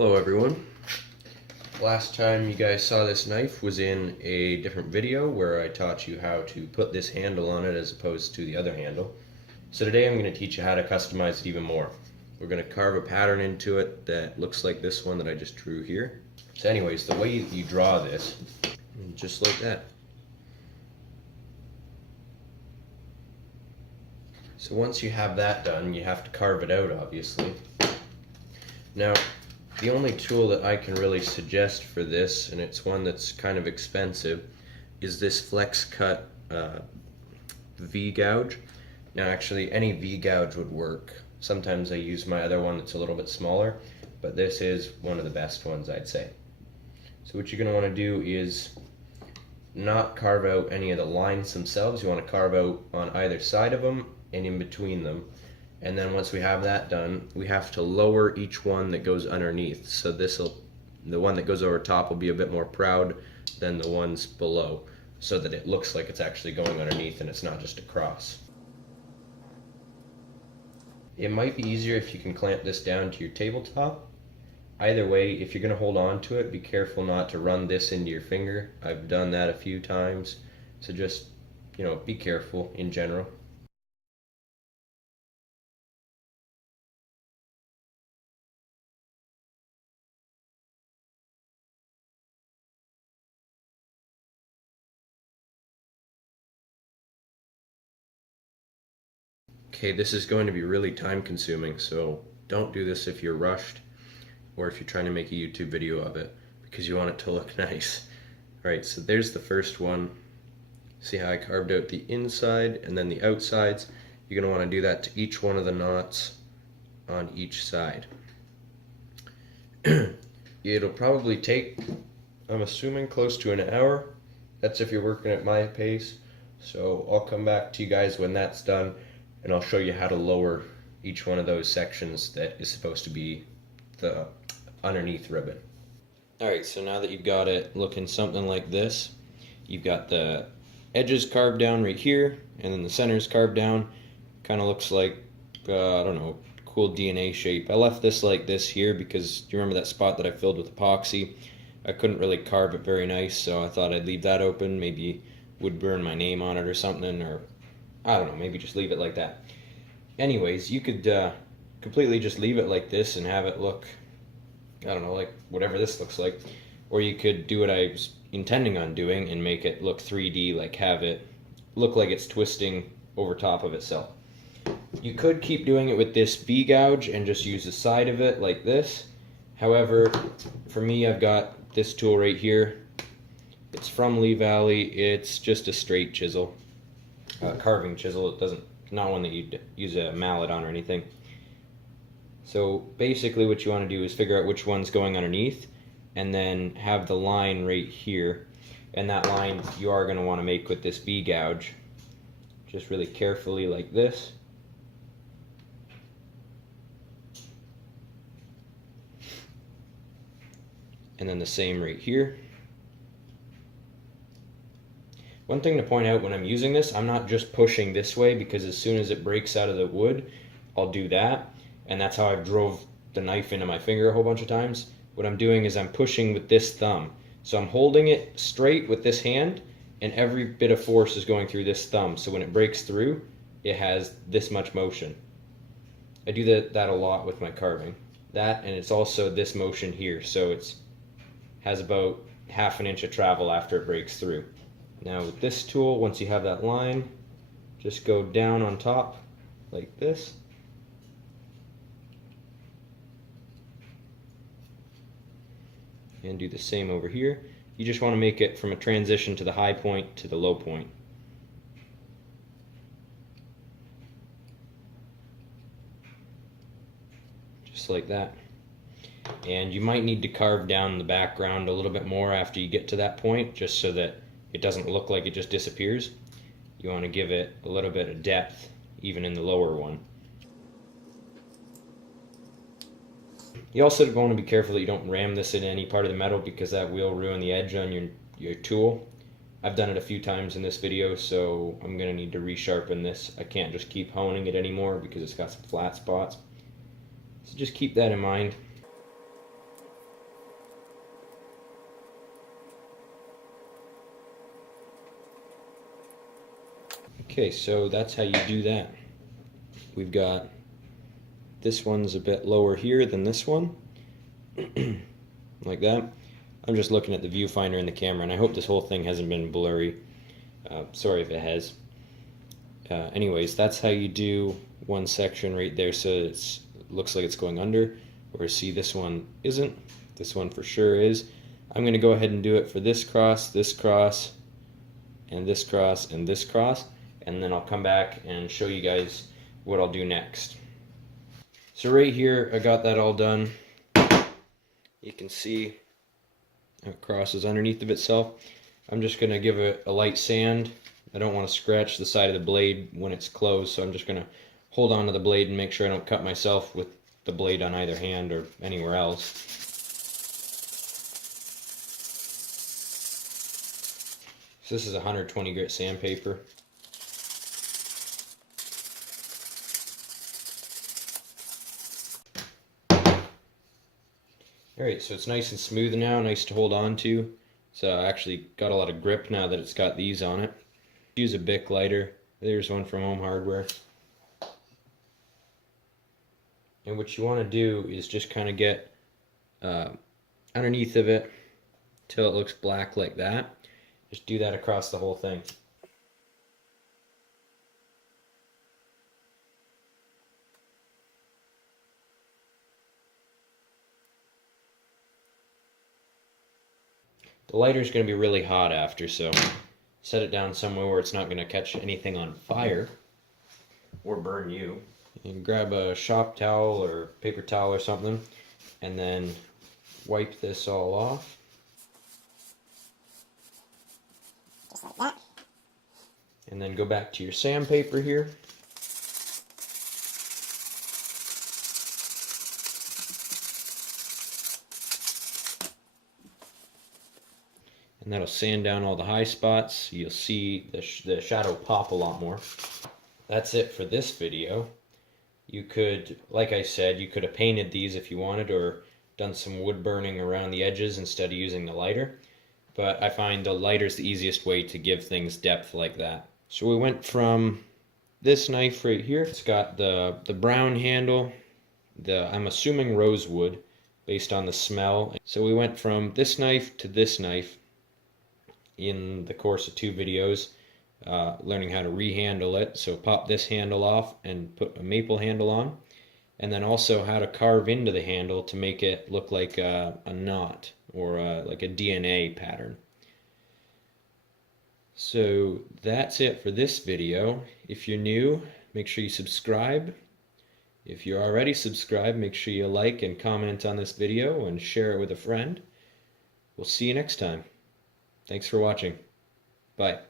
Hello everyone. Last time you guys saw this knife was in a different video where I taught you how to put this handle on it as opposed to the other handle. So today I'm going to teach you how to customize it even more. We're going to carve a pattern into it that looks like this one that I just drew here. So anyways, the way you draw this, just like that. So once you have that done, you have to carve it out, obviously. Now, the only tool that I can really suggest for this, and it's one that's kind of expensive, is this Flex Cut V-gouge. Now actually any V-gouge would work. Sometimes I use my other one that's a little bit smaller, but this is one of the best ones, I'd say. So what you're going to want to do is not carve out any of the lines themselves. You want to carve out on either side of them and in between them. And then once we have that done, we have to lower each one that goes underneath. So the one that goes over top will be a bit more proud than the ones below, so that it looks like it's actually going underneath and it's not just a cross. It might be easier if you can clamp this down to your tabletop. Either way, if you're going to hold on to it, be careful not to run this into your finger. I've done that a few times, so just, be careful in general. Okay, this is going to be really time consuming, so don't do this if you're rushed or if you're trying to make a YouTube video of it, because you want it to look nice. Alright, so there's the first one. See how I carved out the inside and then the outsides? You're going to want to do that to each one of the knots on each side. It'll probably take, I'm assuming, close to an hour. That's if you're working at my pace. So I'll come back to you guys when that's done, and I'll show you how to lower each one of those sections that is supposed to be the underneath ribbon. Alright, so now that you've got it looking something like this, you've got the edges carved down right here, and then the center's carved down. Kind of looks like, I don't know, cool DNA shape. I left this like this here because you remember that spot that I filled with epoxy? I couldn't really carve it very nice, so I thought I'd leave that open. Maybe would burn my name on it or something, or I don't know, maybe just leave it like that. Anyways, you could completely just leave it like this and have it look, I don't know, like whatever this looks like. Or you could do what I was intending on doing and make it look 3D, like have it look like it's twisting over top of itself. You could keep doing it with this V-gouge and just use the side of it like this. However, for me, I've got this tool right here. It's from Lee Valley. It's just a straight chisel. Carving chisel. Not one that you'd use a mallet on or anything. So basically what you want to do is figure out which one's going underneath and then have the line right here, and that line you are going to want to make with this V-gouge just really carefully like this. And then the same right here. One thing to point out when I'm using this, I'm not just pushing this way, because as soon as it breaks out of the wood, I'll do that. And that's how I've drove the knife into my finger a whole bunch of times. What I'm doing is I'm pushing with this thumb. So I'm holding it straight with this hand, and every bit of force is going through this thumb. So when it breaks through, it has this much motion. I do that a lot with my carving. That, and it's also this motion here. So it's has about ½ an inch of travel after it breaks through. Now with this tool, once you have that line, just go down on top like this. And do the same over here. You just want to make it from a transition to the high point to the low point. Just like that. And you might need to carve down the background a little bit more after you get to that point, just so that it doesn't look like it just disappears. You want to give it a little bit of depth, even in the lower one. You also want to be careful that you don't ram this in any part of the metal, because that will ruin the edge on your tool. I've done it a few times in this video, so I'm going to need to resharpen this. I can't just keep honing it anymore because it's got some flat spots. So just keep that in mind. Okay, so that's how you do that. We've got this one's a bit lower here than this one, like that. I'm just looking at the viewfinder in the camera, and I hope this whole thing hasn't been blurry. Sorry if it has. Anyways, that's how you do one section right there, so it looks like it's going under. Whereas see, this one isn't. This one for sure is. I'm going to go ahead and do it for this cross, and this cross, and this cross, and then I'll come back and show you guys what I'll do next. So right here, I got that all done. You can see it crosses underneath of itself. I'm just going to give it a light sand. I don't want to scratch the side of the blade when it's closed, so I'm just going to hold on to the blade and make sure I don't cut myself with the blade on either hand or anywhere else. So this is 120 grit sandpaper. Alright, so it's nice and smooth now, nice to hold on to. So I actually got a lot of grip now that it's got these on it. Use a Bic lighter. There's one from Home Hardware. And what you want to do is just kind of get underneath of it till it looks black like that. Just do that across the whole thing. The lighter is going to be really hot after, so set it down somewhere where it's not going to catch anything on fire or burn you. And grab a shop towel or paper towel or something, and then wipe this all off. Just like that. And then go back to your sandpaper here. And that'll sand down all the high spots. You'll see the shadow pop a lot more. That's it for this video. You could, like I said, you could have painted these if you wanted, or done some wood burning around the edges instead of using the lighter. But I find the lighter is the easiest way to give things depth like that. So we went from this knife right here. It's got the brown handle, I'm assuming rosewood, based on the smell. So we went from this knife to this knife in the course of 2 videos, learning how to rehandle it. So pop this handle off and put a maple handle on, and then also how to carve into the handle to make it look like a knot or like a DNA pattern. So that's it for this video. If you're new, make sure you subscribe. If you're already subscribed, make sure you like and comment on this video and share it with a friend. We'll see you next time. Thanks for watching. Bye.